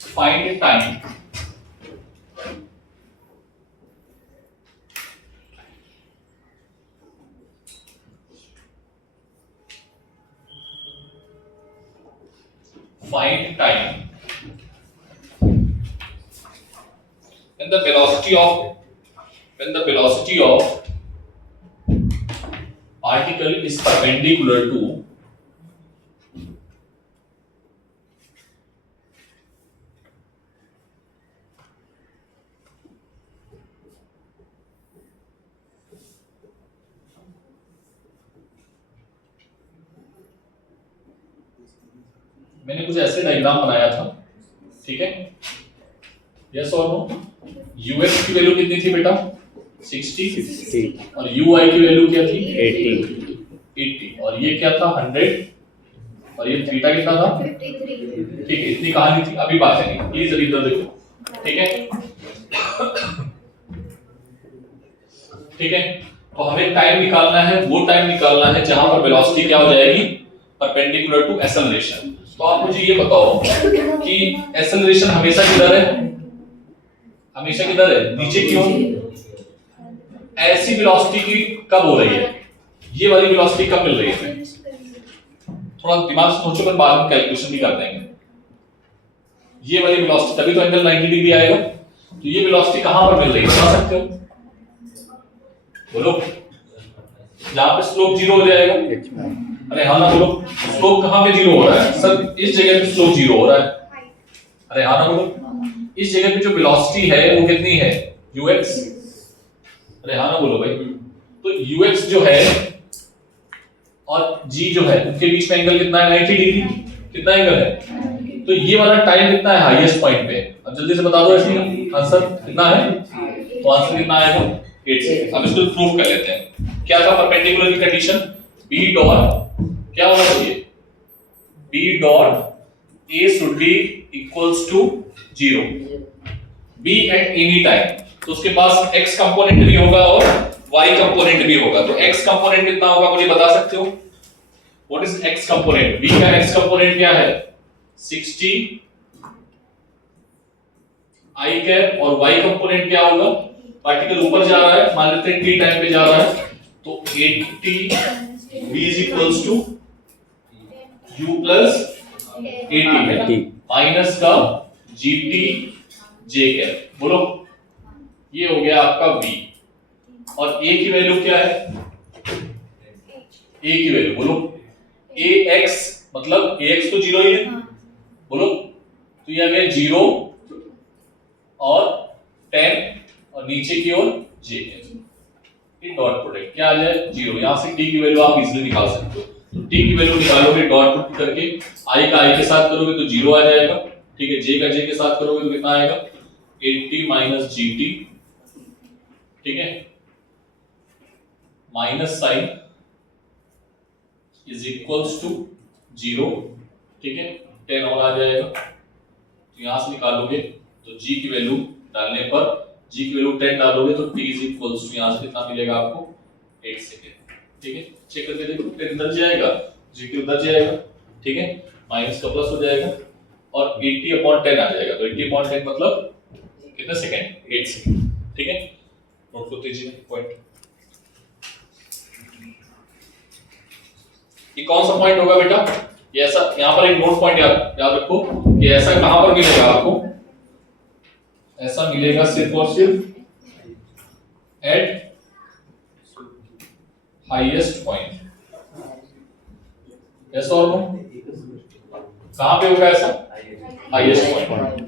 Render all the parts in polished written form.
Find time find time when the velocity of particle is perpendicular to मैंने कुछ ऐसे diagram बनाया था, ठीक है, यस और नो। ux की वैल्यू कितनी थी बेटा? 60 और uy की वैल्यू क्या थी? 80 और ये क्या था? 100 और ये थीटा कितना था? 53। ठीक है, इतनी कहानी थी, अभी बात है नहीं, प्लीज अभी इधर देखो, ठीक है। ठीक है, तो हमें टाइम निकालना है, वो टाइम निकालना है जहां पर वेलोसिटी क्या हो जाएगी? Perpendicular to acceleration. तो आप मुझे ये बताओ कि एक्सेलरेशन हमेशा किधर है? हमेशा किधर है? नीचे की ओर। ऐसी वेलोसिटी की कब हो रही है? ये वाली वेलोसिटी कब मिल रही है? थोड़ा दिमाग से सोचो, पर बाद में कैलकुलेशन भी कर देंगे। ये वाली वेलोसिटी, तभी तो एंगल 90 डिग्री आएगा। तो ये वेलोसिटी कहां पर मिल रही है, बता सकते हो? बोलो। जहां पे स्लोप 0 हो जाएगा। अरे हाँ ना बोलो। स्लोप कहां पे 0 हो रहा है? सर इस जगह पे स्लोप 0 हो रहा है। अरे हाँ ना बोलो। इस जगह पे जो वेलोसिटी है वो कितनी है? ux। अरे हाँ ना बोलो भाई। तो ux जो है और g जो है, उनके बीच में एंगल कितना है? 90 डिग्री। कितना एंगल है? तो ये वाला टाइम कितना है हाईएस्ट पॉइंट पे? अब जल्दी से बता दो इसमें आंसर कितना है। तो आंसर कितना आएगा? 8 सेकंड। अब इसको प्रूव कर लेते हैं। क्या था परपेंडिकुलर की कंडीशन? b डॉट क्या होना चाहिए? b dot a should be equals to 0 b at any time. तो उसके पास x कंपोनेंट भी होगा और y कंपोनेंट भी होगा। तो x कंपोनेंट कितना होगा मुझे बता सकते हो? What is x component? b का x कंपोनेंट क्या है? 60 i कैप और y कंपोनेंट क्या होगा? पार्टिकल ऊपर जा रहा है, मान लेते हैं t टाइम पे जा रहा है, तो 80 b is equals to u plus 80 है माइनस का gt j कैप। बोलो, ये हो गया आपका v। और a की वैल्यू क्या है? a की वैल्यू बोलो, ax मतलब ax तो 0 ही है। बोलो, तो ये आ गया 0 और 10 और नीचे की ओर j है। ये डॉट प्रोडक्ट क्या आ जाए? 0। यहां से t की वैल्यू आप इजीली निकाल सकते हो। तो t की वैल्यू निकालोगे, डॉट पुट करके i का i के साथ करोगे तो 0 आ जाएगा, ठीक है। j का j के साथ करोगे तो कितना आएगा? 80 माइनस gt, ठीक है, minus sign is equals to 0, ठीक है, 10 और आ जाएगा। तो यहां से निकालोगे तो g की वैल्यू डालने पर, g की वैल्यू 10 डालोगे तो t इज इक्वल्स टू यहां से कितना मिलेगा आपको? 8 सेकंड, ठीक है। चेक करके देखो, 10 इधर जाएगा, g की उधर जाएगा, ठीक है, माइनस का प्लस हो जाएगा और 80 अपॉन 10 आ जाएगा। तो 80 अपॉन 10 मतलब कितने सेकंड? 8 सेकंड, ठीक है। नोट कर दीजिए पॉइंट। ये कौन सा पॉइंट होगा बेटा? ये ऐसा, यहां पर एक नोट पॉइंट याद रखो कि ऐसा कहां पर मिलेगा आपको? ऐसा मिलेगा सिर्फ और सिर्फ एट हाईएस्ट पॉइंट। यस और नो? कहां पे होगा ऐसा? Highest point.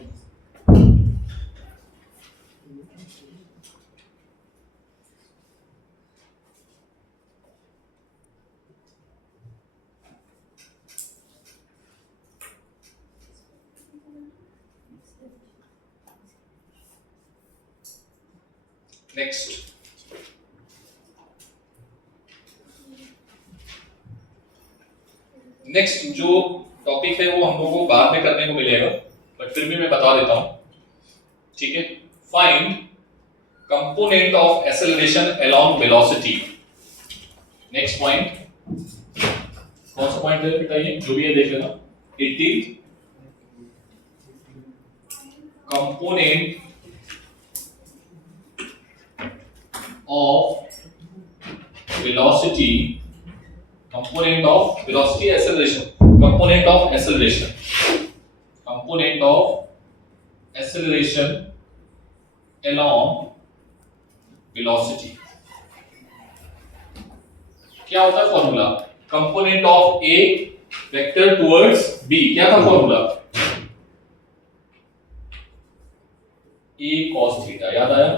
नेक्स्ट, जो टॉपिक है वो हम लोगों को बाद में करने को मिलेगा, बट फिर भी मैं बता देता हूं, ठीक है। Find component of acceleration along velocity. Next point कौन सा पॉइंट है बेटा? ये जो भी है देख लेना। 18 component of velocity acceleration, component of acceleration along velocity. क्या होता है formula? Component of A vector towards B, क्या था फॉर्मूला? ए cos थीटा, याद आया?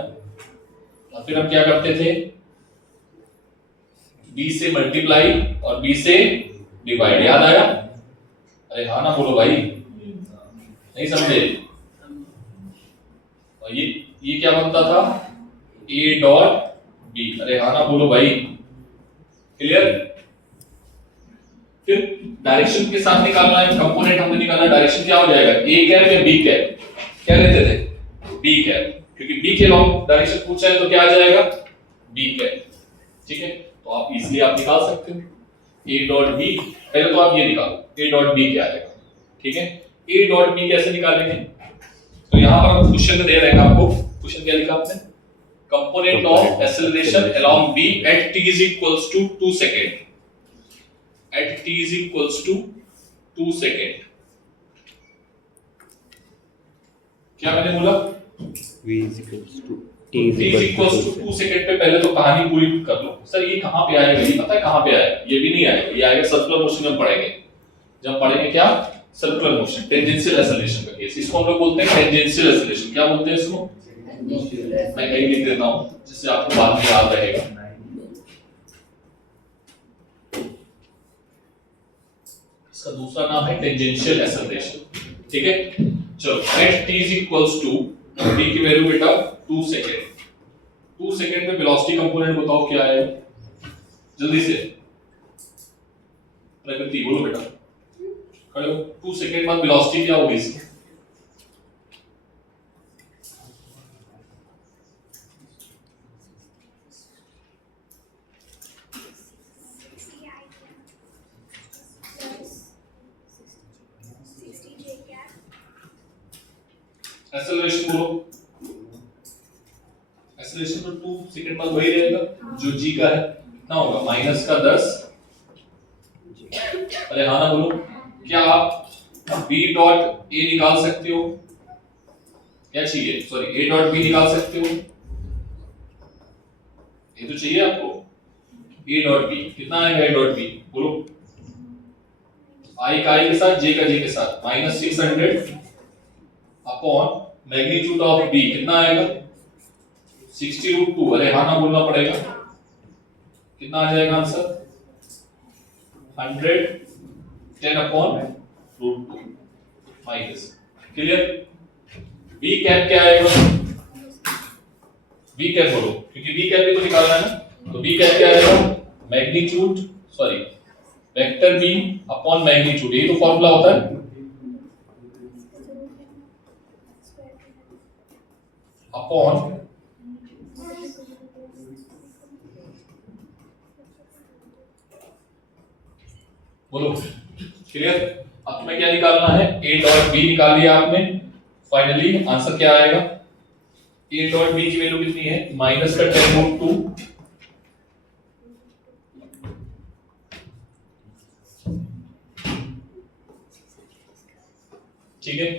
और फिर हम क्या करते थे? बी से मल्टीप्लाई और बी से डिवाइड, याद आया? अरे हाँ ना बोलो भाई, नहीं समझे? और ये क्या बनता था? ए डॉट बी, अरे हाँ ना बोलो भाई, क्लियर? फिर डायरेक्शन के साथ निकालना है, कंपोनेंट हमने निकाला, डायरेक्शन क्या हो जाएगा? ए कैप या बी कैप? क्या लेते थे? बी कैप, क्योंकि बी के लॉन्ग डायरेक्शन पूछा है तो क्या आ जाएगा? बी कैप, ठीक है? तो आप इजीली आप निकाल सकते हो ए डॉट बी। पहले तो आप ये निकालो ए डॉट बी क्या आएगा, ठीक है? ए डॉट बी कैसे निकालेंगे? तो यहां पर हम क्वेश्चन में दे रहे हैं आपको, क्वेश्चन क्या लिखा आपने? Component of acceleration along B at t is equals to 2 second, at t is equals to 2 second. क्या मैंने बोला? v is equals to t is equals to 2 second पे पहले तो कहानी पूरी कर लो। सर ये कहां पे आएगा? ये पता है कहां पे आएगा? ये भी नहीं आएगा, ये आएगा सर्कुलर मोशन में पढ़ेंगे। जब पढ़ेंगे क्या? सर्कुलर मोशन, टेंजेंशियल एक्सेलरेशन का केस, इसको हम लोग बोलते हैं टेंजेंशियल एक्सेलरेशन। क्या बोलते हैं इसको? मैं कहीं लिख देता हूं जिससे आपको बाद में याद रहेगा। इसका दूसरा नाम है टेंजेंशियल एक्सेलरेशन, ठीक है? चलो, at t is equals to t की वैल्यू बेटा 2 सेकंड, 2 सेकंड में वेलोसिटी कंपोनेंट बताओ क्या है? जल्दी से प्रगति बोलो बेटा, खड़े हो। 2 सेकंड बाद वेलोसिटी क्या होगी इसकी? एक्सेलरेशन बोलो, एक्सेलरेशन तो 2 सेकंड बाद वही रहेगा जो g का है, कितना होगा? माइनस का 10। अरे हाँ ना बोलो, क्या आप b डॉट a निकाल सकते हो? क्या चाहिए? सॉरी, a डॉट b निकाल सकते हो? ये तो चाहिए आपको a डॉट b, कितना आएगा a डॉट b बोलो? i का i के साथ, j का j के साथ, minus 600 upon magnitude of b, कितना आएगा? 60√2। अरे हाँ ना बोलना पड़ेगा, कितना आ जाएगा answer? 110 upon √2 minus, clear? b cap क्या आएगा? b कैप बोलो, क्योंकि b कैप भी तो निकालना है ना, तो b कैप क्या आएगा? Magnitude, sorry vector b upon magnitude, ये तो फॉर्मूला होता है अपॉन बोलो, क्लियर? अब तुम्हें क्या निकालना है? a डॉट b निकाल लिया आपने, फाइनली आंसर क्या आएगा? a डॉट b की वैल्यू कितनी है? माइनस का 10√2, ठीक है?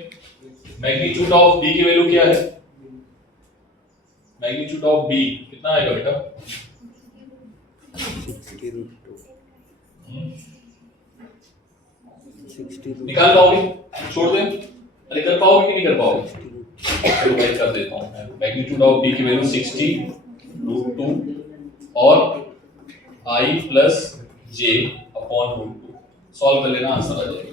मैग्नीट्यूड ऑफ b की वैल्यू क्या है? मैग्नीट्यूड ऑफ b कितना आएगा बेटा? 60 निकाल पाओगे? छोड़ दें? अरे कर पाओगे कि नहीं कर पाओगे? चलो मैं कर देता हूं। मैग्नीट्यूड ऑफ b की वैल्यू 60√2 और i plus j upon √2, solve कर लेना, आंसर आ जाएगा।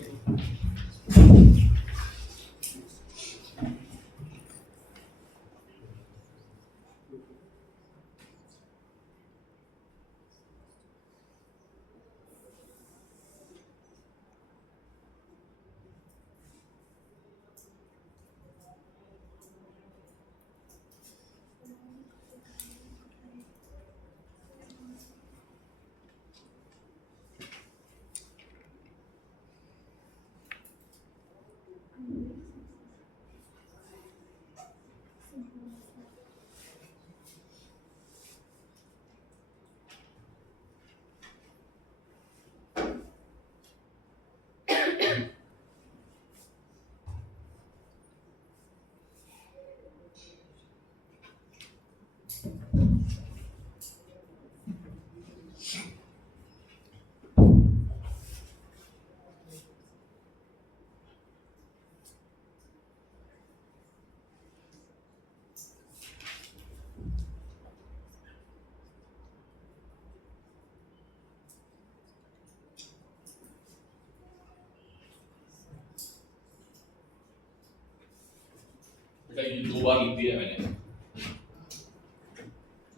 बेटा ये 2 बार लिख दिया है मैंने,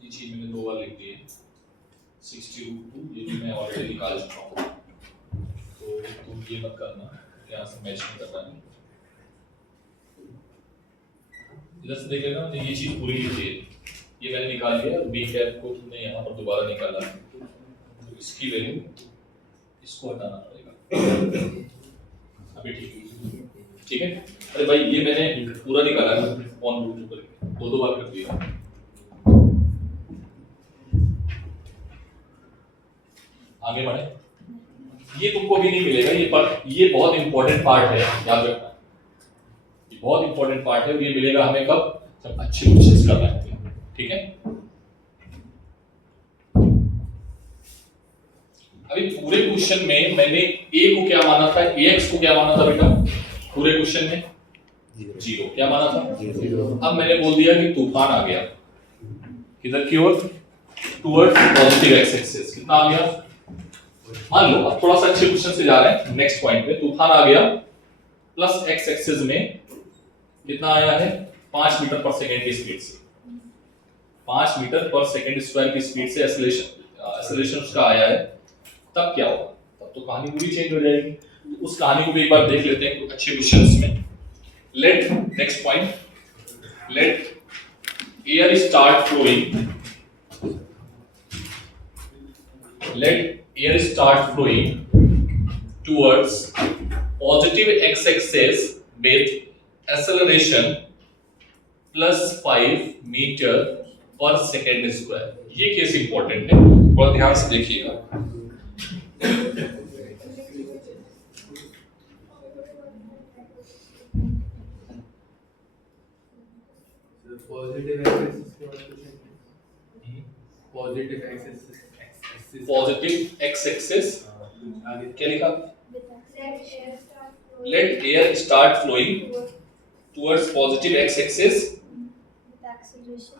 ये चीज मैंने 2 बार लिख दी है 60√2, ये भी मैं ऑलरेडी निकाल चुका हूँ, तो तुम ये मत करना, यहाँ से मैच नहीं करना है। इधर से देख लेना, ये चीज पूरी लिखी है, ये मैंने निकाल लिया, बी कैप को तुमने यहाँ पर दोबारा निकाला, तो इसकी वैल्यू इसको हटाना पड़ेगा। अभी ठीक है। अरे भाई ये मैंने पूरा निकाला ना ऑन रूट करके, 2 बार कर दिया। आगे बढ़े, ये तुमको भी नहीं मिलेगा ये, पर ये बहुत इंपॉर्टेंट पार्ट है, याद रखना, ये बहुत इंपॉर्टेंट पार्ट है, और ये मिलेगा हमें कब, जब अच्छे क्वेश्चंस कर रहे हैं, ठीक है। अभी पूरे क्वेश्चन में मैंने a को क्या माना था, ax को क्या माना था बेटा, पूरे क्वेश्चन में 0 क्या माना था, 0। अब मैंने बोल दिया कि तूफान आ गया किधर की ओर, टुवर्ड्स पॉजिटिव एक्स एक्सिस, कितना आ गया, मान लो अब थोड़ा सा अच्छे क्वेश्चन से जा रहे हैं नेक्स्ट पॉइंट पे, तूफान आ गया प्लस एक्स एक्सिस में कितना आया है, 5 मीटर पर सेकंड की स्पीड से, 5 मीटर पर सेकंड स्क्वायर की स्पीड से एक्सेलरेशन उसका आया है, तब क्या होगा, तब तो कहानी पूरी चेंज हो जाएगी। तो उस कहानी को भी एक बार देख लेते हैं कुछ अच्छे क्वेश्चंस में। Let next point, let air start flowing, let air start flowing towards positive x-axis with acceleration plus 5 meter per second square। ये केस इंपॉर्टेंट है, बहुत ध्यान से देखिएगा। पॉजिटिव एक्स एक्सिस क्या लिखा, let air start flowing towards positive X axis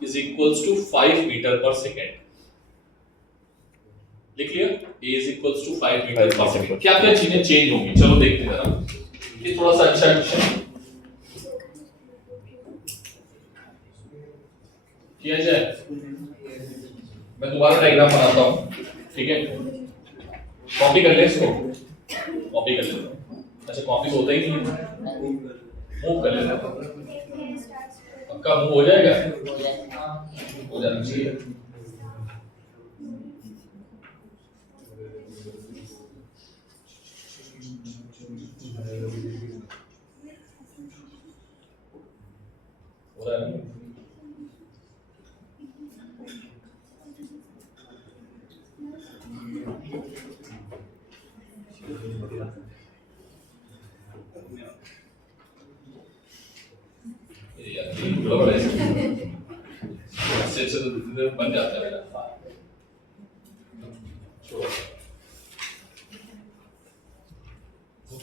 is equals to 5 metre per second. लिख लिया, a is equals to 5 metre per second. क्या क्या चीजें चेंज होंगी, चलो देखते हैं जरा, ये थोड़ा सा अच्छा क्वेश्चन किया जाए। मैं दोबारा डायग्राम बनाता हूँ, ठीक है, कॉपी कर ले इसको, कॉपी कर ले। अच्छा कॉपी तो होता ही नहीं है, मूव कर लेना, पक्का मूव हो जाएगा, हो जाना चाहिए। हो रहा है ना? बन जाता है मेरा,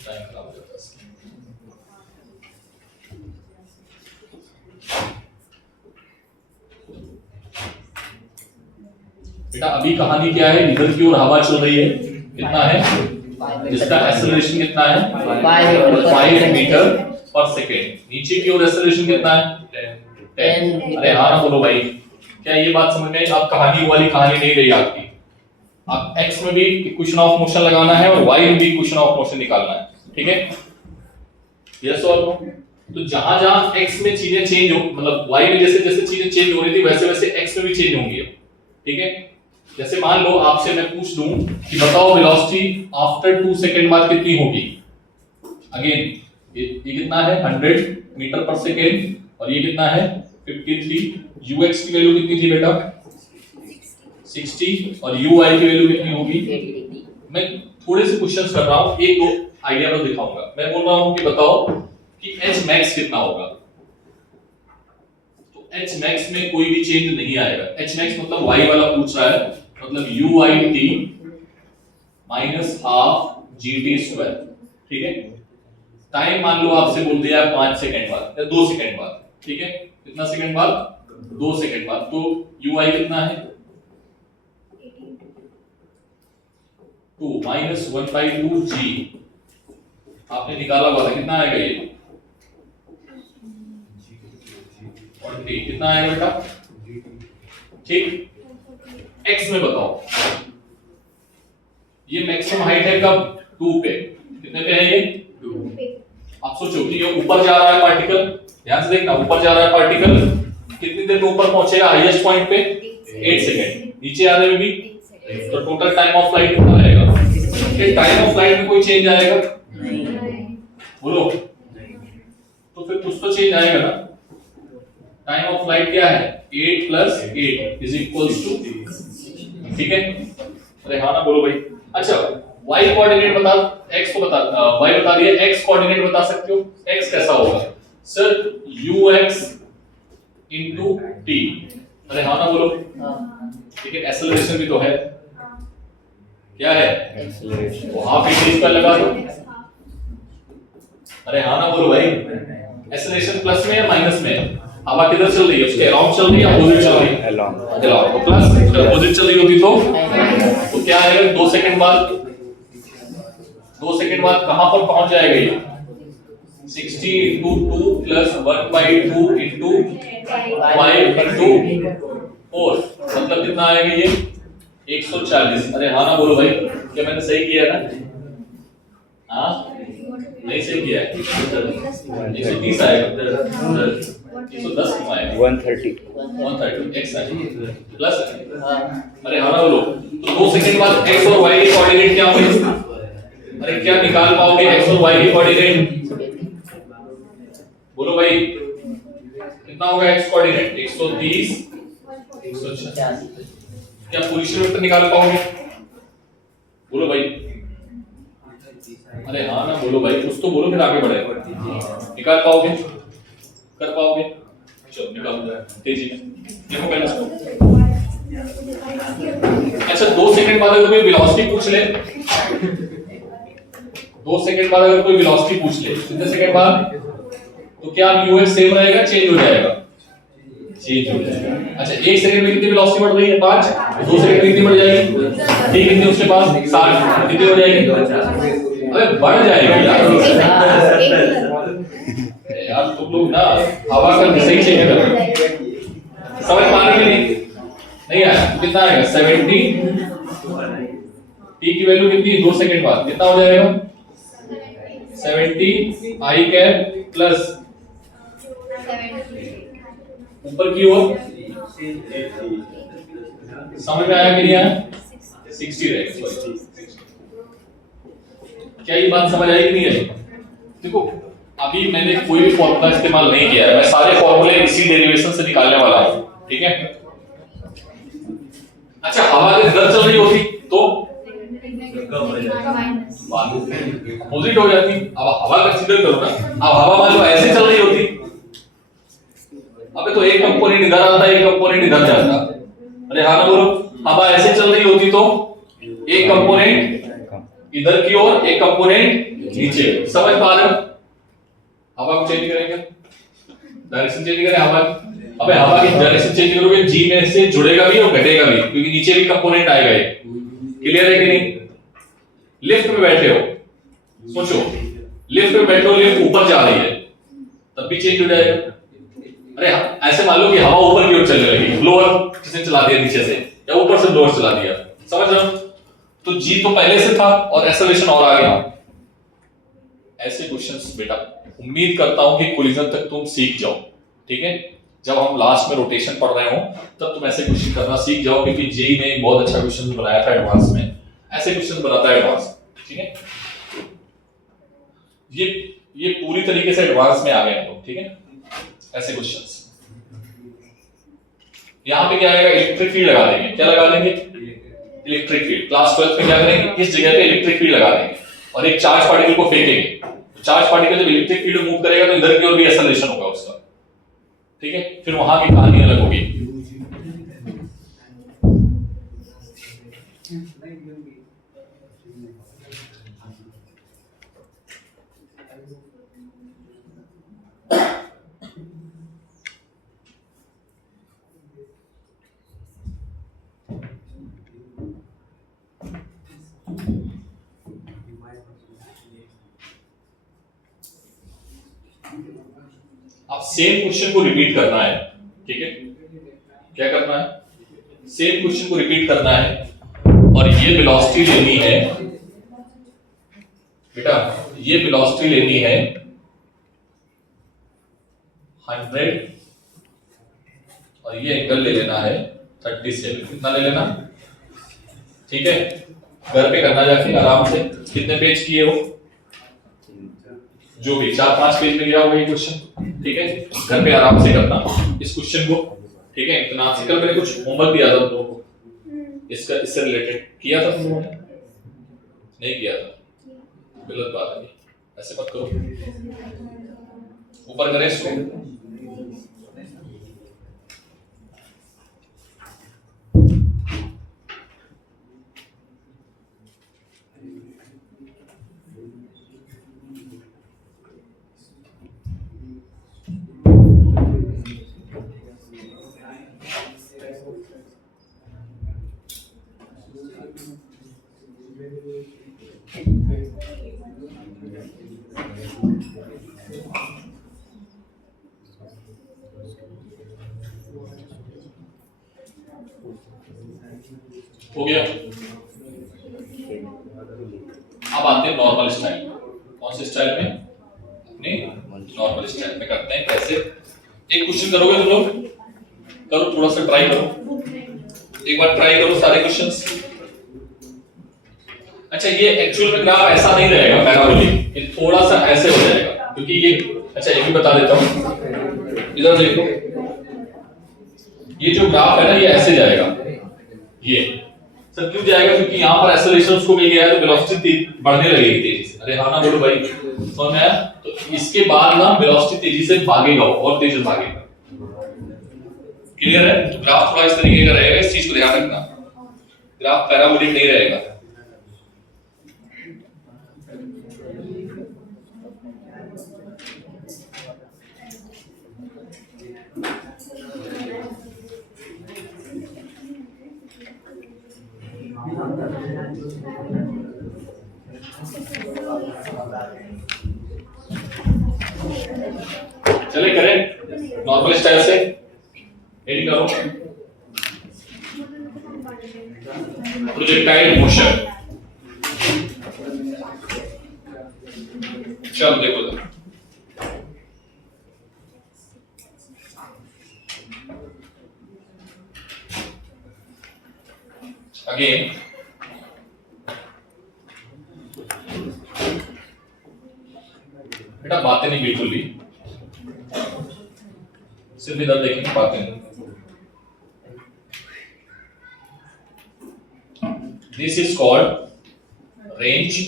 टाइम खराब हो जाता है। बेटा अभी कहानी क्या है, इधर की ओर हवा चल रही है, कितना है, जिसका एक्सेलरेशन कितना है 5 मीटर पर सेकेंड, नीचे की ओर एक्सेलरेशन कितना है 10। अरे हाँ ना बोलो भाई, क्या ये बात समझ में आई? अब कहानी वाली कहानी नहीं रही आपकी, अब x में भी इक्वेशन ऑफ मोशन लगाना है और y में भी इक्वेशन ऑफ मोशन निकालना है, ठीक है, यस और नो। तो जहां जहां x में चीजें चेंज हो, मतलब y में जैसे जैसे चीजें चेंज हो रही थी वैसे वैसे x में भी चेंज होंगी, ठीक है। जैसे मान लो आपसे मैं पूछ दूं कि बताओ वेलोसिटी आफ्टर 2 सेकंड बाद कितनी होगी, अगेन ये कितना है 100 मीटर पर सेकेंड और ये कितना है 53, ux की वैल्यू कितनी थी बेटा 60 और uy की वैल्यू कितनी होगी। मैं थोड़े से क्वेश्चंस कर रहा हूं, एक दो आइडिया तो दिखाऊंगा। मैं बोल रहा हूं कि बताओ कि h max कितना होगा, तो h max में कोई भी चेंज नहीं आएगा। h max मतलब y वाला पूछ रहा है, मतलब uyt minus half gt square, ठीक है। टाइम मान लो आपसे बोल दिया 5 सेकंड बाद या 2 सेकंड बाद, ठीक है, कितना सेकंड बाद 2 सेकंड बाद, तो uy कितना है 2 माइनस 1/2 g आपने निकाला हुआ था, कितना आएगा ये 40 कितना आएगा बेटा? ठीक, x में बताओ, ये मैक्सिमम हाइट है कब? 2 पे। कितने पे है ये? 2 पे। अब सोचो कि ये ऊपर जा रहा है पार्टिकल, ध्यान से देखना, ऊपर जा रहा है पार्टिकल, कितनी देर में ऊपर पहुंचेगा हाईएस्ट पॉइंट पे? 8 सेकंड। नीचे आने में भी, तो टोटल टाइम ऑफ फ्लाइट कितना आएगा? ये टाइम ऑफ फ्लाइट में कोई चेंज आएगा? नहीं। बोलो, तो फिर कुछ तो चेंज आएगा ना। टाइम ऑफ फ्लाइट क्या है? 8 + 8 इज इक्वल्स टू, ठीक है? अरे हाँ ना, बोलो भाई। अच्छा, y कोऑर्डिनेट बता, x को बता, y बता दिया, x कोऑर्डिनेट बता सकते हो? x कैसा होगा? Sir ux t। अरे हाँ ना, बोलो। लेकिन एक्सेलरेशन भी तो है, क्या है? एक्सेलरेशन। वो हाफ इंच पर लगा दो। अरे हाँ ना, बोलो भाई। एक्सेलरेशन प्लस में या माइनस में? हवा किधर चल रही है? उसके अराउंड चल रही है या अपोजिट चल रही है? अराउंड। तो प्लस, अपोजिट चल रही होती तो क्या आएगा? 2 सेकंड बाद, 2 सेकंड बाद कहां पर पहुंच जाएगा ये? 60 × 2 + 1/2 × 5 × 4, मतलब कितना आएगा ये? 140। अरे हाँ ना, बोलो भाई। क्या मैंने सही किया ना? हाँ, नहीं सही किया है। 130 आएगा, 110 आएगा, 130 x आएगा प्लस। अरे हाँ ना, बोलो। तो 2 सेकंड बाद x और y के कोऑर्डिनेट क्या होंगे? अरे क्या निकाल पाओगे x और y के कोऑर्डिनेट? बोलो भाई, कितना होगा x कोऑर्डिनेट? 130, 186। क्या पोजीशन वेक्टर निकाल पाओगे? बोलो भाई। अरे हाँ ना, बोलो भाई, कुछ तो बोलो, फिर आगे बढ़े। निकाल पाओगे? कर पाओगे? चलो निकालो तेजी में, देखो पहले इसको। अच्छा, 2 सेकंड बाद अगर कोई वेलोसिटी पूछ ले, 2 सेकंड बाद अगर कोई वेलोसिटी पूछ ले, कितने सेकंड बाद, तो क्या ux सेम रहेगा, चेंज हो जाएगा? चेंज हो जाएगा। अच्छा, 1 सेकंड में कितनी वेलोसिटी बढ़ रही है? 5। 2 सेकंड में कितनी बढ़ जाएगी? ठीक, कितनी उसके पास? 60। कितनी हो जाएगी? अबे बढ़ जाएगी यार तुम लोग ना हवा का सही चेक कर, समझ पाने के लिए नहीं आया। कितना आएगा? 70। t की वैल्यू कितनी? 2 सेकंड बाद कितना हो जाएगा? 70 i कैप प्लस ऊपर की ओर, समझ में आया कि नहीं आया? 60 रहेगा। क्या ये बात समझ आई कि नहीं आई? देखो, अभी मैंने कोई भी फॉर्मूला इस्तेमाल नहीं किया है, मैं सारे फॉर्मूले इसी डेरिवेशन से निकालने वाला हूं, ठीक है? अच्छा, हवा अगर चल रही होती तो अपोजिट हो जाती। अब हवा कंसीडर करो ना, अब हवा मान लो ऐसे चल रही होती, अबे तो एक कंपोनेंट इधर आता, एक कंपोनेंट इधर जाता। अरे हाँ ना, बोलो। हवा ऐसे चल रही होती तो एक कंपोनेंट इधर की ओर, एक कंपोनेंट नीचे। समझ पा रहे हो? हवा को चेंज करेंगे, डायरेक्शन चेंज करें हवा की। अबे हवा की डायरेक्शन चेंज करोगे, जी में से जुड़ेगा भी और घटेगा भी, क्योंकि नीचे भी कंपोनेंट आएगा। ये क्लियर है कि नहीं? लिफ्ट में बैठे हो, सोचो, लिफ्ट में बैठे हो, लिफ्ट ऊपर जा रही है, तब भी चेंज हो जाएगा। अरे ऐसे मान लो कि हवा ऊपर की ओर चलने लगी, ब्लोअर किसने चला दिया नीचे से, या ऊपर से ब्लोअर चला दिया, समझ रहे हो? तो जी तो पहले से था और एक्सेलरेशन और आ गया। ऐसे क्वेश्चंस बेटा उम्मीद करता हूं कि कोलिजन तक तुम सीख जाओ, ठीक है? जब हम लास्ट में रोटेशन पढ़ रहे हो तब तुम ऐसे क्वेश्चन करना सीख जाओ, क्योंकि जेई ने बहुत अच्छा क्वेश्चन बनाया था एडवांस में, ऐसे क्वेश्चन बनाता है एडवांस, ठीक है? ये पूरी तरीके से एडवांस में आ गए हम लोग, ठीक है? ऐसे क्वेश्चंस यहां पे क्या आएगा? इलेक्ट्रिक फील्ड लगा देंगे। क्या लगा देंगे? Electric field. क्लास 12 में क्या करेंगे? इस जगह पे इलेक्ट्रिक फील्ड लगा देंगे और एक चार्ज पार्टिकल को फेंकेंगे। चार्ज पार्टिकल जब इलेक्ट्रिक फील्ड मूव करेगा तो इधर की ओर भी एक्सेलरेशन होगा उसका, ठीक है? फिर वहां की कहानी अलग होगी। अब सेम क्वेश्चन को रिपीट करना है, ठीक है? क्या करना है? सेम क्वेश्चन को रिपीट करना है और ये वेलोसिटी लेनी है बेटा, ये वेलोसिटी लेनी है 100 और ये एंगल ले लेना है 37। कितना ले लेना? ठीक है, घर पे करना जाके आराम से। कितने पेज किए हो? जो भी 4-5 पेज में गया होगा ये क्वेश्चन, ठीक है? घर पे आराम से करना इस क्वेश्चन को, ठीक है? इतना से कल मैंने कुछ होमवर्क दिया था तुम लोगों को, इसका इससे रिलेटेड किया था तुम लोगों ने? नहीं किया था, गलत बात है, ऐसे मत करो। ऊपर करें इसको। हो गया। अब आते हैं नॉर्मल स्टाइल। कौन से स्टाइल में? अपने नॉर्मल स्टाइल में करते हैं। कैसे? एक क्वेश्चन करोगे तुम लोग? करो, थोड़ा सा ट्राई करो, एक बार ट्राई करो सारे क्वेश्चंस। अच्छा, ये एक्चुअल में ग्राफ ऐसा नहीं रहेगा पैराबोलिक, ये थोड़ा सा ऐसे हो जाएगा क्योंकि ये, अच्छा ये भी बता देता हूं, इधर देखो, ये जो ग्राफ है ना ये ऐसे जाएगा। ये सर क्यों जाएगा? क्योंकि यहाँ पर एक्सेलरेशन उसको मिल गया है तो वेलोसिटी बढ़ने लगेगी तेजी से। अरे हाँ ना बोलो भाई, समझ में आया? तो इसके बाद ना वेलोसिटी तेजी से भागेगा और तेज भागेगा। क्लियर है? तो ग्राफ थोड़ा इस तरीके का रहेगा, इस चीज को ध्यान रखना। ग्राफ पैराबोलिक नहीं रहेगा। चले करें नॉर्मल स्टाइल से, एडिट करो। प्रोजेक्टाइल मोशन, चलो देखो जरा। अगेन बेटा बातें नहीं बिल्कुल भी, सिर्फ इधर देखेंगे, बातें नहीं। This is called range,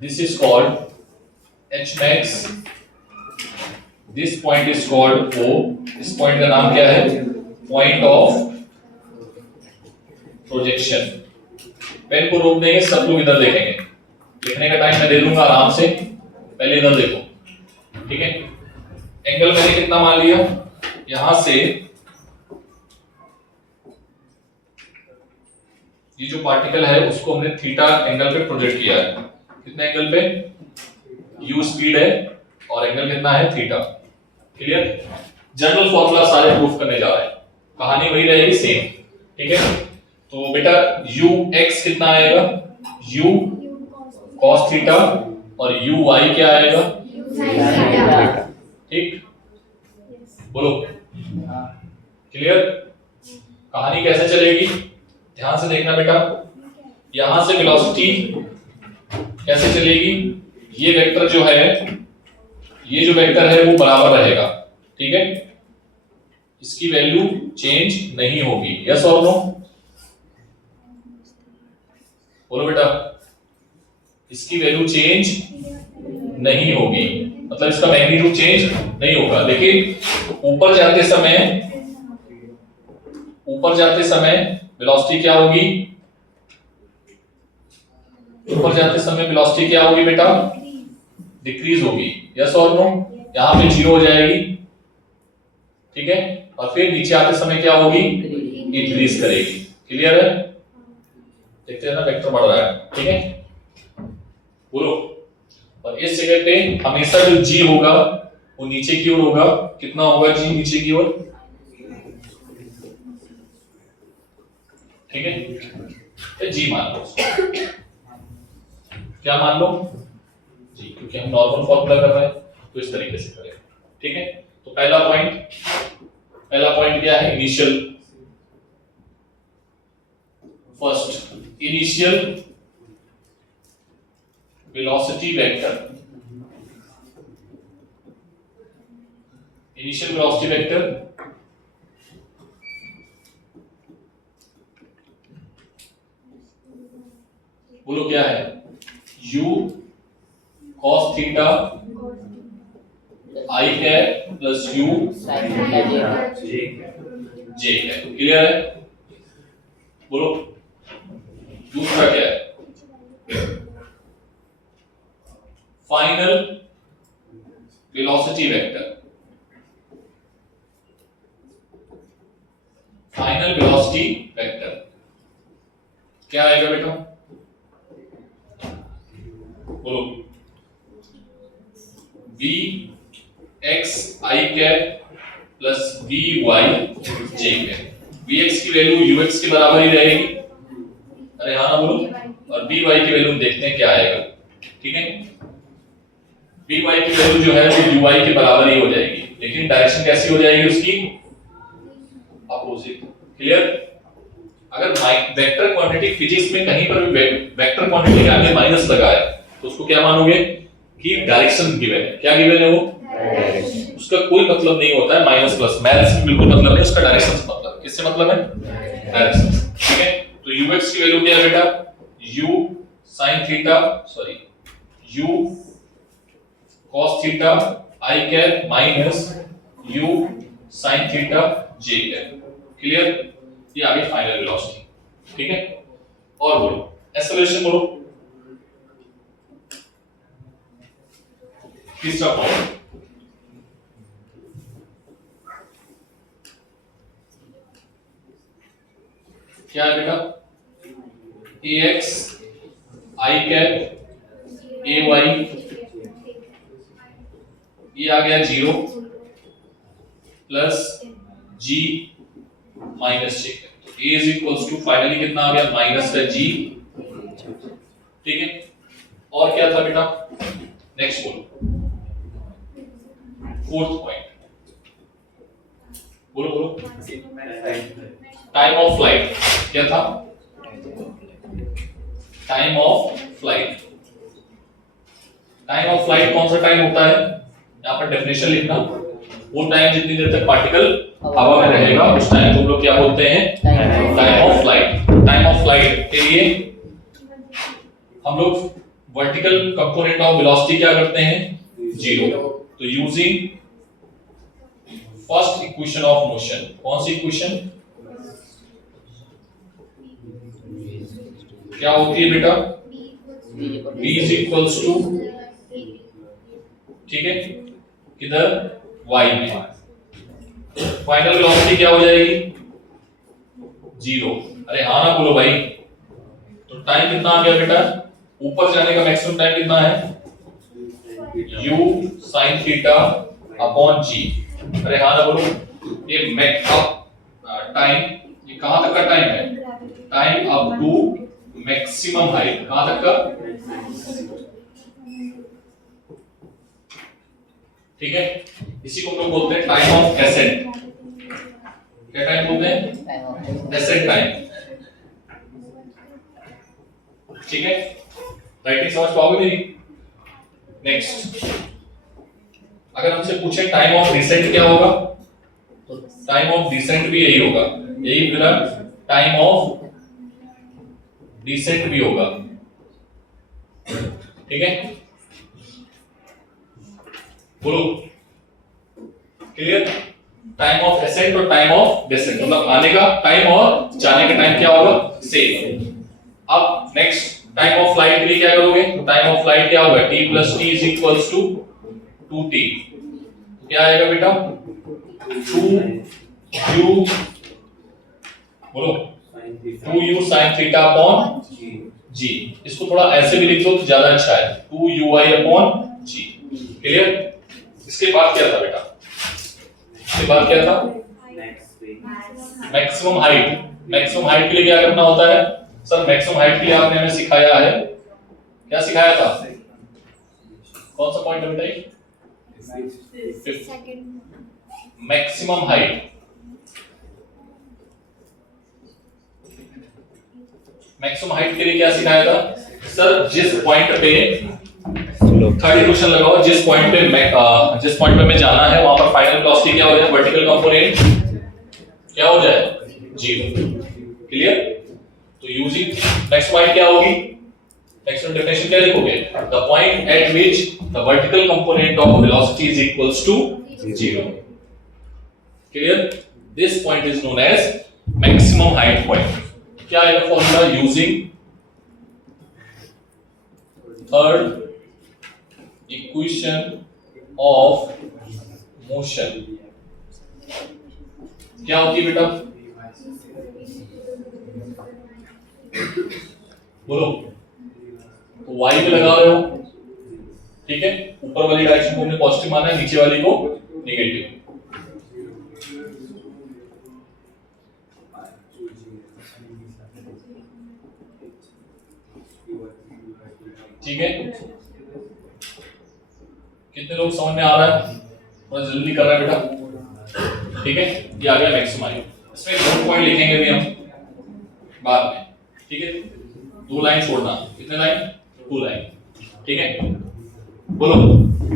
this is called H max, this point is called O. इस पॉइंट का नाम क्या है? Point of projection. पेन को रोक देंगे, सब लोग इधर देखेंगे। लिखने का टाइम मैं दे दूंगा आराम से, पहले इधर देखो, ठीक है? एंगल मैंने कितना मान लिया? यहां से ये जो पार्टिकल है उसको हमने थीटा एंगल पे प्रोजेक्ट किया है। कितने एंगल पे? u स्पीड है और एंगल कितना है? थीटा। क्लियर? जनरल फॉर्मूला सारे प्रूफ करने जा रहे हैं, कहानी वही रहेगी सेम, ठीक है? तो बेटा ux कितना आएगा? u cos थीटा और uy क्या आएगा? ठीक, बोलो। क्लियर? कहानी कैसे चलेगी ध्यान से देखना बेटा। यहां से वेलोसिटी कैसे चलेगी? ये वेक्टर जो है, ये जो वेक्टर है वो बराबर रहेगा, ठीक है? इसकी वैल्यू चेंज नहीं होगी। यस और नो? बोलो बेटा। इसकी वैल्यू चेंज नहीं होगी, मतलब इसका मैग्नीट्यूड चेंज नहीं होगा। लेकिन ऊपर जाते समय वेलोसिटी क्या होगी? ऊपर जाते समय वेलोसिटी क्या होगी बेटा? डिक्रीज होगी। यस और नो? यहां पे 0 हो जाएगी, ठीक है? और फिर नीचे आते समय क्या होगी? इंक्रीज करेगी। क्लियर है? देखते हैं ना, वेक्टर बढ़ रहा है, ठीक है? बोलो। और इस जगह पे हमेशा जो g होगा वो नीचे की ओर होगा। कितना होगा g नीचे की ओर? ठीक है, तो g मान लो। क्या मान लो? जी, क्योंकि हम नॉर्मल फॉर्मूला कर रहे हैं तो इस तरीके से करें। ठीक है, तो पहला पॉइंट क्या है? Initial velocity vector. Initial velocity vector बोलो क्या है? u cos theta I cap plus u j cap. Clear है? बोलो दूसरा क्या है? Final velocity vector. Final velocity vector क्या आएगा बेटा? बोलो v x I cap plus v y j cap. vx की वैल्यू ux के बराबर ही रहेगी। अरे हाँ बोलो। और vy की वैल्यू देखते हैं क्या आएगा। ठीक है, vy की वैल्यू जो है वो uy के बराबर ही हो जाएगी, लेकिन डायरेक्शन कैसी हो जाएगी उसकी? अपोजिट। क्लियर? अगर वेक्टर क्वांटिटी फिजिक्स में कहीं पर भी वेक्टर क्वांटिटी के आगे माइनस लगा है तो उसको क्या मानोगे? कि डायरेक्शन गिवन है। क्या गिवन है वो? डायरेक्शन। उसका कोई मतलब नहीं होता है माइनस प्लस, मैथ्स में बिल्कुल मतलब नहीं, उसका डायरेक्शन से मतलब। किससे मतलब है? डायरेक्शन। ठीक है, तो ux की वैल्यू क्या है बेटा? u sin theta u cos theta I cap minus u sin theta j cap. Clear? ये आ गई फाइनल वेलोसिटी। ठीक है, और बोलो एक्सेलरेशन बोलो। तीसरा पॉइंट क्या है बेटा? ax I कैप ay ये आ गया 0 plus g minus j। a is equals to finally कितना आ गया? माइनस का g। ठीक है, और क्या था बेटा? नेक्स्ट बोलो, फोर्थ पॉइंट बोलो। टाइम ऑफ फ्लाइट क्या था? Time of flight. Time of flight कौन सा टाइम होता है? यहाँ पर डेफिनेशन लिखना, वो टाइम जितनी देर तक पार्टिकल हवा में रहेगा उस टाइम को हम लोग क्या बोलते हैं? Time of flight. Time of flight के लिए हम लोग वर्टिकल कंपोनेंट ऑफ वेलोसिटी क्या करते हैं? 0। तो using first equation of motion, कौन सी इक्वेशन क्या होती है बेटा? v is equals to, ठीक है, किधर? y में। फाइनल वेलोसिटी क्या हो जाएगी? 0। अरे हाँ ना बोलो भाई। तो टाइम कितना आ गया बेटा? ऊपर जाने का मैक्सिमम टाइम कितना है? u sin theta upon g। अरे हाँ ना बोलो। ये टाइम, ये कहां तक का टाइम है? Time up to maximum height. कहां तक का? ठीक है, इसी को हम लोग बोलते हैं टाइम ऑफ एसेंट। क्या टाइम बोलते हैं? Ascent time. ठीक है, राइटिंग समझ पाओगे मेरी? नेक्स्ट, अगर हमसे पूछे टाइम ऑफ डिसेंट क्या होगा, तो टाइम ऑफ डिसेंट भी यही होगा। यही फिर टाइम ऑफ डिसेंट भी होगा। ठीक है, बोलो क्लियर? टाइम ऑफ एसेंट और टाइम ऑफ डिसेंट, मतलब आने का टाइम और जाने का टाइम क्या होगा? सेम। अब नेक्स्ट टाइम ऑफ फ्लाइट के लिए क्या करोगे? तो टाइम ऑफ फ्लाइट क्या होगा? t plus t is equals to 2t। क्या आएगा बेटा? 2u, बोलो 2u sin थीटा अपॉन जी। इसको थोड़ा ऐसे भी लिख दो तो ज्यादा अच्छा है, 2ui अपॉन जी। क्लियर? इसके बाद क्या था बेटा? इसके बाद क्या था? Maximum height. मैक्सिमम हाइट के लिए क्या करना होता है? सर मैक्सिमम हाइट के लिए आपने हमें सिखाया है, क्या सिखाया था? कौन सा पॉइंट है बेटा ये? Maximum height. मैक्सिमम हाइट के लिए क्या सिखाया था? सर जिस पॉइंट पे थर्ड इक्वेशन लगाओ, जिस पॉइंट पे में जाना है वहां पर फाइनल वेलोसिटी क्या हो जाए? वर्टिकल कंपोनेंट क्या हो जाए? 0। क्लियर? तो यूजिंग मैक्सिमम हाइट क्या होगी? मैक्सिमम डेफिनेशन क्या लिखोगे? The point at which the vertical component of velocity is equals to 0। Clear? This point is known as maximum height point. क्या आएगा formula? Using third equation of motion. क्या होती है बेटा? बोलो। तो y पे लगा रहे हो, ठीक है? ऊपर वाली डायरेक्शन को हमने पॉजिटिव माना है, नीचे वाली को नेगेटिव। ठीक है? कितने लोग समझ में आ रहा है? थोड़ा जल्दी कर रहा है बेटा, ठीक है? ये आ गया मैक्सिमम हाइट। इसमें नोट पॉइंट लिखेंगे भी हम बाद में, ठीक है? 2 लाइन छोड़ना। कितने लाइन? 2 लाइन, ठीक है? बोलो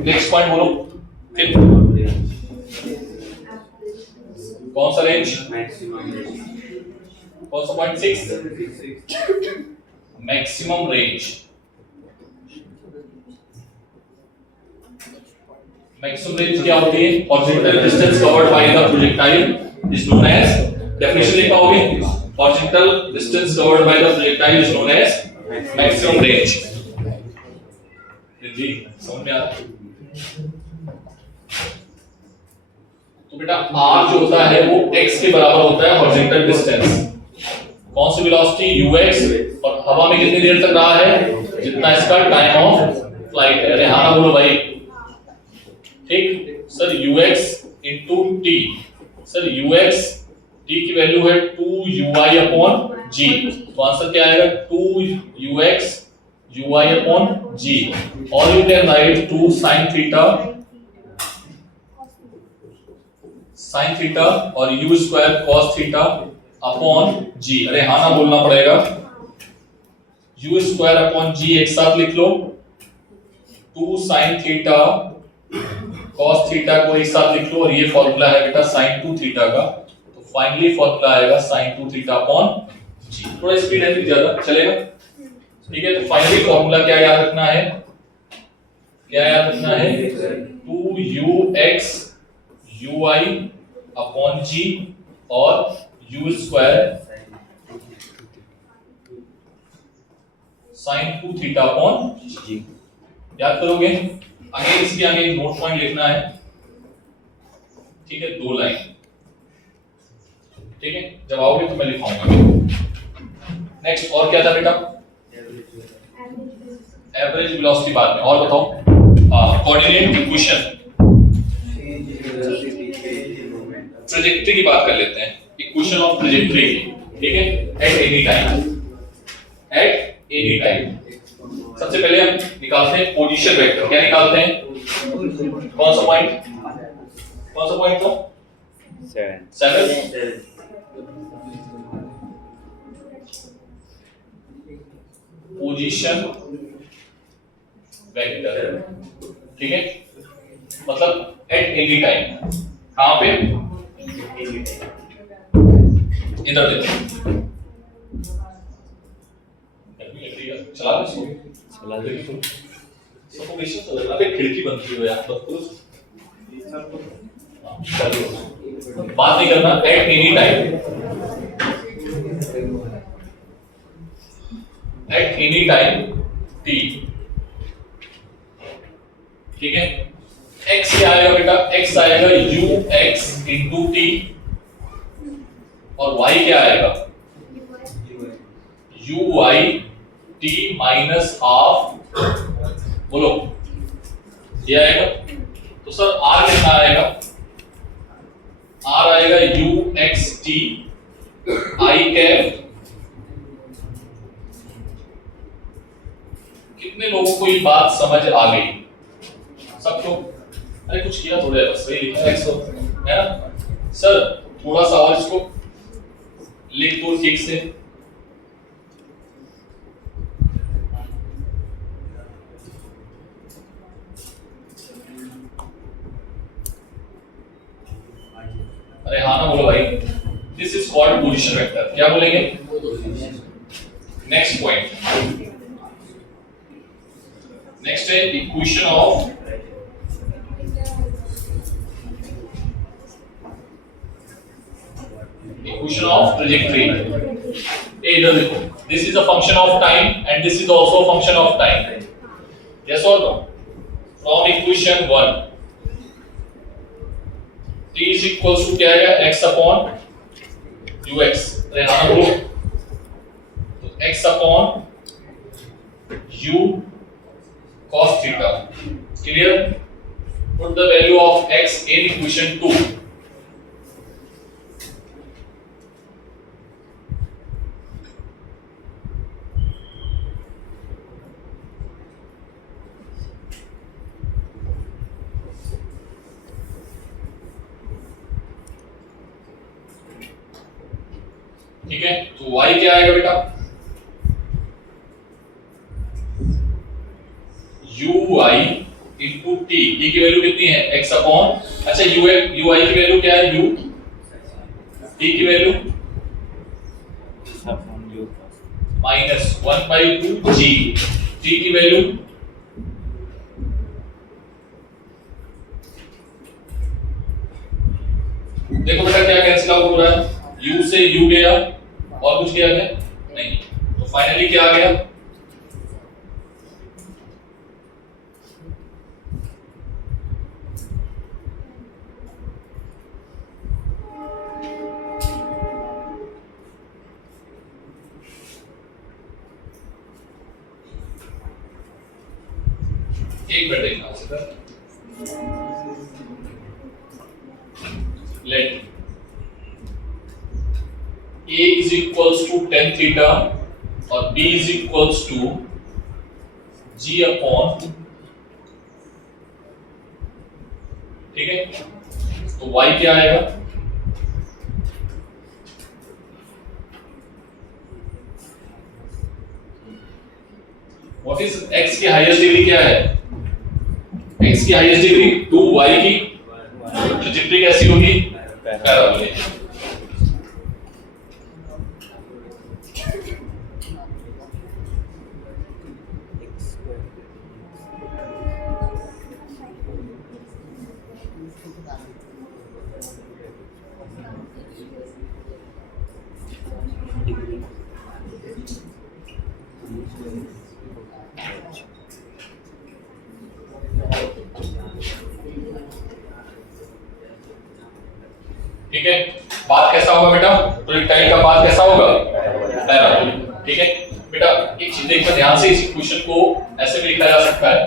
नेक्स्ट पॉइंट बोलो। फिर कौन सा रेंज? कौन सा point? 6 maximum range. Maximum range क्या होती है? Horizontal distance covered by the projectile is known as, definition लिखा होगी, horizontal distance covered by the projectile is known as maximum range. जी समझ में आ रहा है? तो बेटा r जो होता है वो x के बराबर होता है हॉरिजॉन्टल डिस्टेंस। कौन सी वेलोसिटी? ux। और हवा में कितनी देर तक रहा है? जितना इसका टाइम ऑफ फ्लाइट है। अरे हाँ बोलो भाई, ठीक? Sir ux into t। Sir ux t की वैल्यू है 2ui अपॉन g। तो आंसर क्या आएगा? 2ux ui upon g, or you can write 2 sin theta और u square cos theta upon g। अरे हाँ ना बोलना पड़ेगा। u square upon g एक साथ लिख लो, 2 sin theta cos theta को एक साथ लिख लो, और ये फॉर्मूला है बेटा sin 2 theta का। तो फाइनली फॉर्मूला आएगा sin 2 theta upon g। थोड़ा स्पीड है ज्यादा चलेगा, ठीक है? तो फाइनली फॉर्मूला क्या याद रखना है? क्या याद रखना है? 2ux ui अपॉन g और u square sin 2 theta upon g। याद करोगे? आगे इसके आगे एक नोट पॉइंट लिखना है, ठीक है? 2 लाइन, ठीक है? जब आओगे तो मैं लिखाऊंगा। नेक्स्ट और क्या था बेटा? एवरेज वेलोसिटी बाद में। और बताओ कोऑर्डिनेट इक्वेशन, ट्रैजेक्टरी की बात कर लेते हैं। इक्वेशन ऑफ ट्रैजेक्टरी की, ठीक है? Eight any time, eight any time. सबसे पहले हम निकालते हैं पोजीशन वेक्टर। क्या निकालते हैं? कौन सा पॉइंट? कौन सा पॉइंट था? 7। पोजीशन वेक्टर, ठीक है? मतलब एट एनी टाइम। कहां पे? इधर देखो, चला दो इसको, चला दो इसको। सफोकेशन चल रहा है, खिड़की बंद की हो यार, बस बात नहीं करना। Eight any time, eight any time t, ठीक है? x क्या आएगा बेटा? x आएगा ux into t, और y क्या आएगा? uy t माइनस हाफ, बोलो ये आएगा। तो सर r कितना आएगा? r आएगा u x t I cap. कितने लोगों को ये बात समझ आ गई? सबको? अरे कुछ किया थोड़ा, बस वही लिखा है ना सर। थोड़ा सा और इसको लिख दो ठीक से। अरे हाँ ना बोलो भाई। This is called position vector. क्या बोलेंगे? नेक्स्ट पॉइंट, नेक्स्ट है इक्वेशन ऑफ ट्रेजेक्टरी। इधर देखो, this is a function of time and this is also a function of time. Yes और no? From equation 1 t is equals to क्या आएगा? x upon ux। अरे हाँ ना बोलो। तो x upon u cos theta। Clear? Put the value of x in equation 2। ठीक है, तो y क्या आएगा बेटा? ui into t। t की वैल्यू कितनी है? x अपॉन, अच्छा ui की वैल्यू क्या है? u। t की वैल्यू माइनस 1/2 g। t की वैल्यू देखो बेटा क्या कैंसिल आउट हो रहा है? u से u गया और कुछ किया गया नहीं, तो फाइनली क्या आ गया? एक मिनट देखना sir. Let a is equals to tan theta और b is equals to g upon, ठीक है, तो y क्या आएगा? What is x की हाईएस्ट डिग्री क्या है? x की हाईएस्ट डिग्री 2y की ट्रैजेक्टरी कैसी होगी? पैराबोलिक। ठीक है, बात कैसा होगा बेटा? प्रोजेक्टाइल का बात कैसा होगा? पैराबोलिक। ठीक है बेटा, एक चीज देखना ध्यान से, इस इक्वेशन को ऐसे भी लिखा जा सकता है।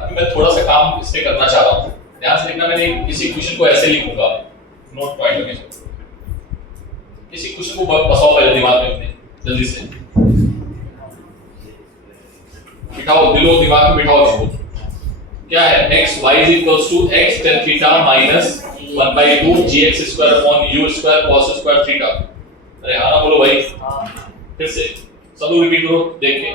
अभी मैं थोड़ा सा काम इससे करना चाह रहा हूं, ध्यान से देखना। मैंने इस इक्वेशन को ऐसे लिखूंगा, नोट पॉइंट में। इस इक्वेशन को बसाओ पहले दिमाग में अपने, जल्दी से बिठाओ, दिलो दिमाग में बिठाओ इसको। क्या है? x y is equals to x tan theta minus 1/2 gx square upon u square cos square theta। अरे हाँ ना बोलो भाई। फिर से सब लोग रिपीट करो देख के।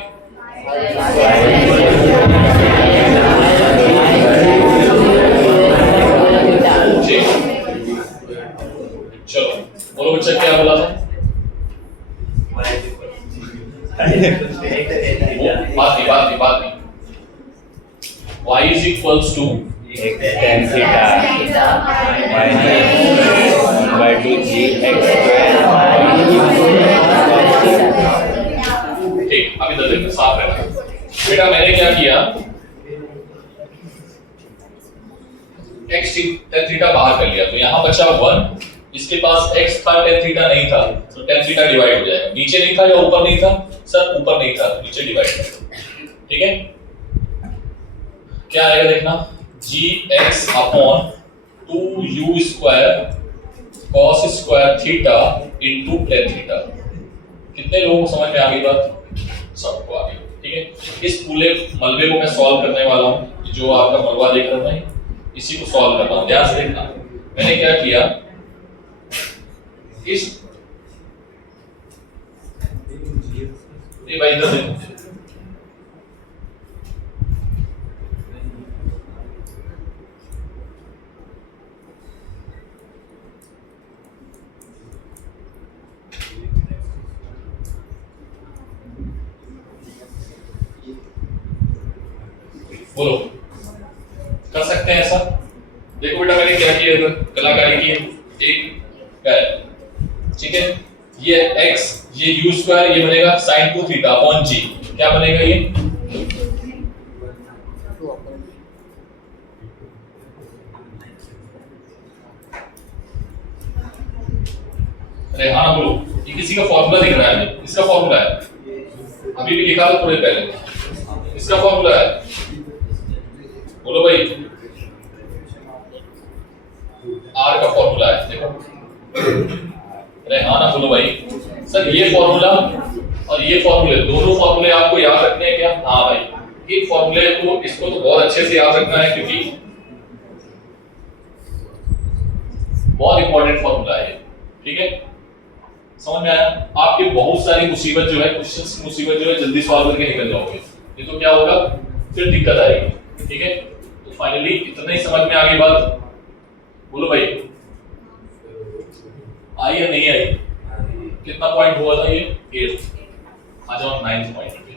चलो बोलो बच्चा क्या बोला था? बात नहीं। y is equals to x tan theta minus 1/2 gx square। ठीक, अभी दर्द साफ रहना बेटा। मैंने क्या किया, x tan थीटा बाहर कर लिया, तो यहाँ बचा 1। इसके पास x था, tan थीटा नहीं था, तो tan थीटा डिवाइड हो जाएगा। नीचे नहीं था या ऊपर नहीं था? सर ऊपर नहीं था, नीचे डिवाइड कर, ठीक है। क्या आएगा देखना, gx upon 2u² cos square theta into tan theta. कितने लोगों को समझ में आ गई बात? सबको आ गई, ठीक है। इस पूरे मलबे को मैं सॉल्व करने वाला हूं, जो आपका मलबा देख रहा है इसी को सॉल्व कर रहा हूं। ध्यान से देखना, मैंने क्या किया, इस ये भाई इधर देखो, बोलो कर सकते हैं ऐसा? देखो बेटा मैंने क्या किया इधर, कलाकारी की है, एक क्या है, ठीक है। ये x, ये u², ये बनेगा sin 2 थीटा अपॉन g। क्या बनेगा ये? अरे हाँ बोलो, ये किसी का फॉर्मूला दिख रहा है, इसका फॉर्मूला है, अभी भी लिखा था थोड़े पहले, इसका फॉर्मूला है, बोलो भाई। r का फॉर्मूला है, देखो। अरे हाँ ना बोलो भाई। सर ये फॉर्मूला और ये फॉर्मूले, दोनों फॉर्मूले आपको याद रखने हैं क्या? हाँ भाई, एक फॉर्मूले को, इसको तो बहुत अच्छे से याद रखना है क्योंकि बहुत इंपॉर्टेंट फॉर्मूला है, ठीक है। समझ में आया? आपके बहुत सारी मुसीबत जो है, क्वेश्चंस की मुसीबत जो है, जल्दी सॉल्व करके निकल जाओगे, ये तो क्या होगा, फिर दिक्कत आएगी, ठीक है। तो फाइनली इतना ही समझ में आ गई बात, बोलो भाई। आई या नहीं आई? कितना पॉइंट हुआ था ये? 8। आ जाओ 9th पॉइंट पे।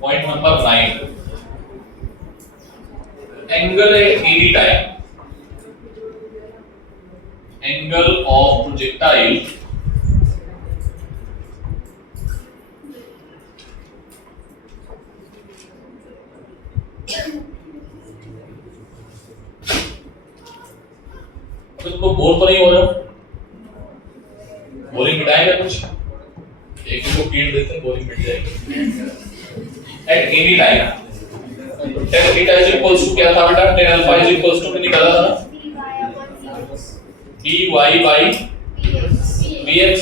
Point number 9, angle eight any time, angle of projectile तुमको बोर तो नहीं हो रहे हो? बोरिंग मिटाएंगे कुछ, एक को पीट देते हैं, बोरिंग मिट जाएगी। At any time tan theta is equals to क्या था बेटा? tan alpha is equals to निकाला था ना, dy by vx।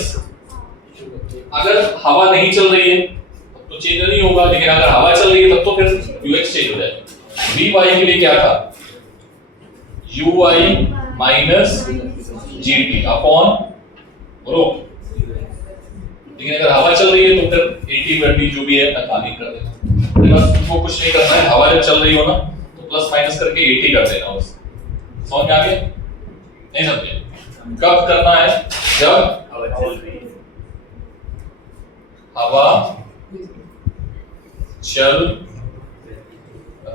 अगर हवा नहीं चल रही है तब तो चेंज नहीं होगा, लेकिन अगर हवा चल रही है तब तो फिर ux चेंज हो जाएगा। vy के लिए क्या था? uy minus gt upon rho. लेकिन अगर हवा चल रही है तो फिर 80/20 जो भी है मैं खाली कर देता हूं। बस तुमको कुछ नहीं करना है, हवा जब चल रही हो ना तो प्लस माइनस करके 80 कर देना बस। समझ में आ गया? नहीं समझे? कब करना है? जब हवा चल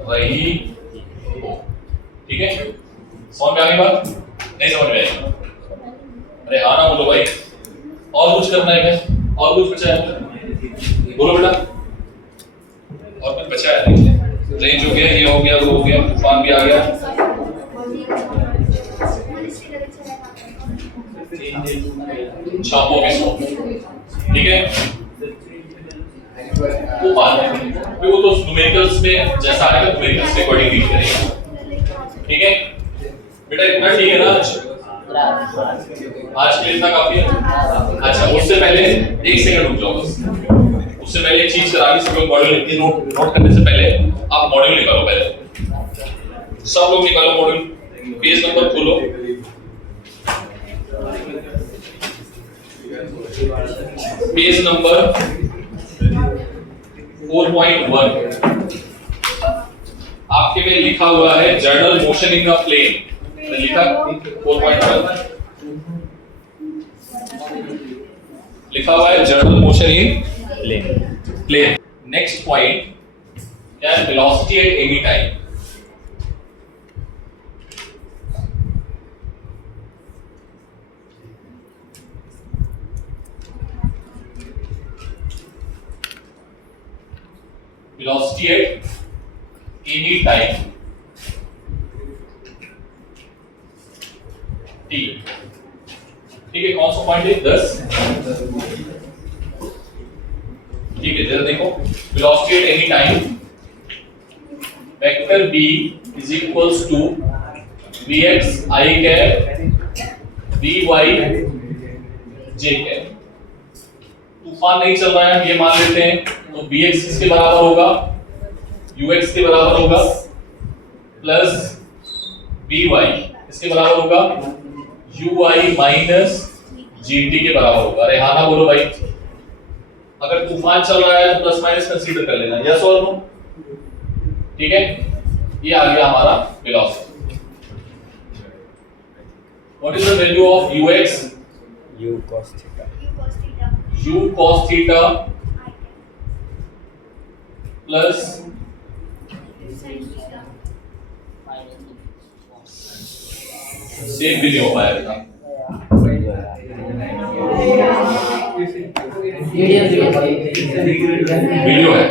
रही हो, ठीक है। समझ में आ गई बात? नहीं समझ में आई? अरे हाँ ना बोलो भाई। और कुछ करना है क्या? और कुछ बचा है? बोलो बेटा। और कुछ बचा है? रेंज हो गया, ये हो गया, वो हो गया, तूफान भी आ गया। छापो इसको, ठीक है। वो बात है, वो तो न्यूमेरिकल्स में जैसा आएगा न्यूमेरिकल्स के अकॉर्डिंग रीड करेंगे, ठीक है बेटा। इतना ठीक है ना? आज के लिए इतना काफी है। अच्छा उससे पहले 1 सेकंड रुक जाओ बस। उससे पहले एक चीज करानी, सब लोग मॉड्यूल नोट करने से पहले आप मॉड्यूल निकालो। पहले सब लोग निकालो मॉड्यूल, पेज नंबर खोलो। पेज नंबर 4.1 आपके में लिखा हुआ है general motion in a plane. लिखा 4.1 लिखा हुआ है general motion in plane. Next point क्या है? Velocity at any time. velocity at any time t। ठीक है, कौन सा पॉइंट है 10। ठीक है, जरा देखो velocity at any time vector b is equals to vx I cap vy j cap. तूफान नहीं चल रहा है, हम ये मान लेते हैं, तो bx किसके बराबर होगा, ux के बराबर होगा, प्लस by इसके बराबर होगा, uy माइनस gt के बराबर होगा। अरे हाँ ना बोलो भाई, अगर तूफान चल रहा है तो प्लस माइनस कंसीडर कर लेना, यस और नो। ठीक है, ये आ गया हमारा velocity. What is the value of ux, u cos theta, u cos theta plus same भी नहीं हो पाया था। वीडियो है।